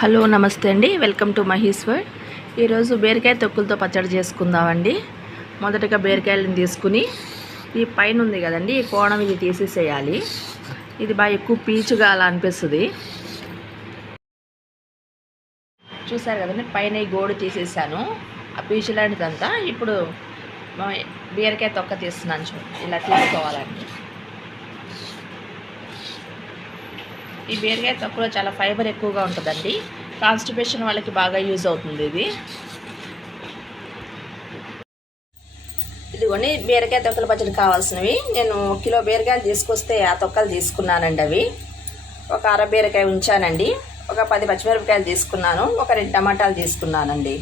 Hello నమస్తే అండి, welcome to Mahi's world. ఈరోజు బీరకాయ తొక్కులతో పచ్చడి చేసుకుందామండి. మొదటగా బీరకాయలను తీసుకుని ఈ పైన ఉంది కదండి, ఈ కోణం ఇది తీసేసేయాలి. ఇది బాగా ఎక్కువ పీచుగా అలా అనిపిస్తుంది. చూసారు కదండి, పైన ఈ గోడు తీసేసాను, ఆ పీచు లాంటిదంతా. ఇప్పుడు బీరకాయ తొక్క తీస్తున్నాను. చూడండి, ఇలా తీసుకోవాలండి. ఈ బీరకాయ తొక్కలో చాలా ఫైబర్ ఎక్కువగా ఉంటుందండి. కాన్స్టిపేషన్ వాళ్ళకి బాగా యూజ్ అవుతుంది ఇది. ఇదిగోండి బీరకాయ తొక్కల పచ్చడి కావాల్సినవి. నేను కిలో బీరకాయలు తీసుకొస్తే ఆ తొక్కలు తీసుకున్నానండి. అవి ఒక అర బీరకాయ ఉంచానండి. ఒక 10 పచ్చిమిరపకాయలు తీసుకున్నాను. ఒక 2 టమాటాలు తీసుకున్నానండి.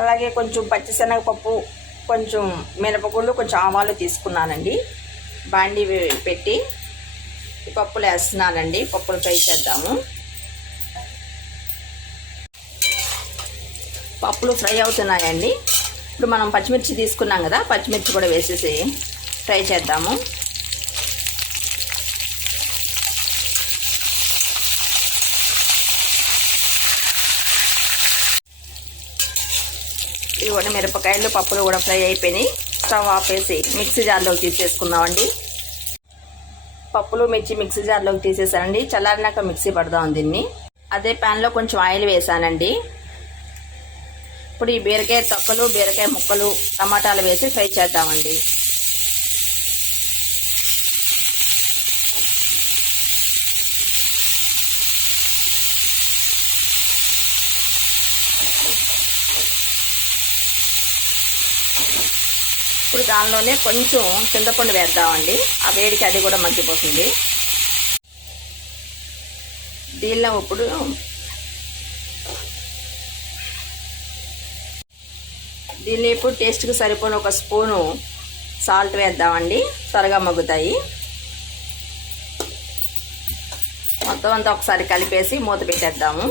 అలాగే కొంచెం పచ్చిశనగపప్పు, కొంచెం మినపగుళ్ళు, కొంచెం ఆవాలు తీసుకున్నానండి. బాండి పెట్టి ఈ పప్పులు వేస్తున్నానండి. పప్పులు ఫ్రై చేద్దాము. పప్పులు ఫ్రై అవుతున్నాయండి. ఇప్పుడు మనం పచ్చిమిర్చి తీసుకున్నాం కదా, పచ్చిమిర్చి కూడా వేసేసి ఫ్రై చేద్దాము. ఇదిగోండి మిరపకాయలు, పప్పులు కూడా ఫ్రై అయిపోయినాయి. స్టవ్ ఆపేసి మిక్సీ జార్లోకి తీసేసుకుందామండి. పప్పులు మిర్చి మిక్సీ జార్లోకి తీసేసానండి. చల్లారినాక మిక్సీ పడదాం దీన్ని. అదే ప్యాన్లో కొంచెం ఆయిల్ వేసానండి. ఇప్పుడు ఈ బీరకాయ తొక్కలు, బీరకాయ ముక్కలు, టమాటాలు వేసి ఫ్రై చేద్దామండి. ఇప్పుడు దానిలోనే కొంచెం చింతపండు వేద్దామండి. ఆ వేడికి అది కూడా మగ్గిపోతుంది. దీనిలో ఇప్పుడు టేస్ట్కి సరిపోయిన ఒక స్పూను సాల్ట్ వేద్దామండి. త్వరగా మగ్గుతాయి. మొత్తం అంతా ఒకసారి కలిపేసి మూత పెట్టేద్దాము.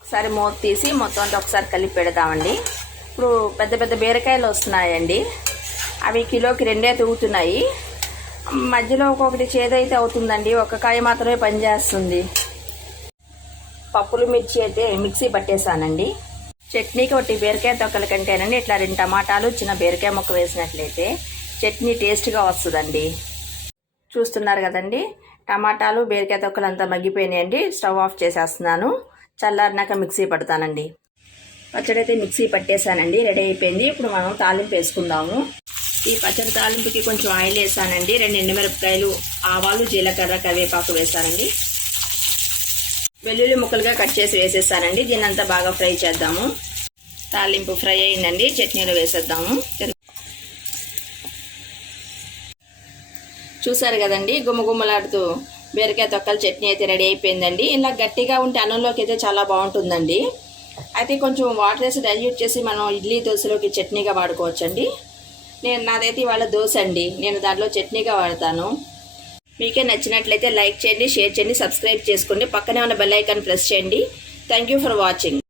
ఒకసారి మూత తీసి మొత్తం అంతా ఒకసారి కలిపి పెడదామండి. ఇప్పుడు పెద్ద పెద్ద బీరకాయలు వస్తున్నాయండి. అవి కిలోకి 2 తూగుతున్నాయి. మధ్యలో ఒక్కొక్కటి చేదైతే అవుతుందండి. ఒక కాయ మాత్రమే పనిచేస్తుంది. పప్పులు మిర్చి అయితే మిక్సీ పట్టేశానండి. చట్నీకి ఒకటి బీరకాయ తొక్కల కంటేనండి ఇట్లా 2 టమాటాలు, చిన్న బీరకాయ ముక్క వేసినట్లయితే చట్నీ టేస్ట్గా వస్తుందండి. చూస్తున్నారు కదండి, టమాటాలు బీరకాయ తొక్కలు అంతా మగ్గిపోయినాయండి. స్టవ్ ఆఫ్ చేసేస్తున్నాను. చల్లారినాక మిక్సీ పడతానండి. పచ్చడి అయితే మిక్సీ పట్టేశానండి, రెడీ అయిపోయింది. ఇప్పుడు మనం తాలింపు వేసుకుందాము. ఈ పచ్చడి తాలింపుకి కొంచెం ఆయిల్ వేసానండి. 2 ఎండుమిరపకాయలు, ఆవాలు, జీలకర్ర, కరివేపాకు వేసానండి. వెల్లుల్లి ముక్కలుగా కట్ చేసి వేసేసానండి. దీన్నంతా బాగా ఫ్రై చేద్దాము. తాలింపు ఫ్రై అయిందండి. చట్నీలో వేసేద్దాము. చూసారు కదండి, గుమ్మగుమ్మలాడుతూ బీరకాయ తొక్కల చట్నీ అయితే రెడీ అయిపోయిందండి. ఇలా గట్టిగా ఉంటే అన్నంలోకి అయితే చాలా బాగుంటుందండి. అయితే కొంచెం వాటర్ వేసి డైల్యూట్ చేసి మనం ఇడ్లీ, దోశలోకి చట్నీగా వాడుకోవచ్చండి. నాదైతే ఇవాళ దోశ అండి, నేను దాంట్లో చట్నీగా వాడతాను. మీకే నచ్చినట్లయితే లైక్ చేయండి, షేర్ చేయండి, సబ్స్క్రైబ్ చేసుకోండి. పక్కనే ఉన్న బెల్ ఐకాన్ ప్రెస్ చేయండి. Thank you for watching.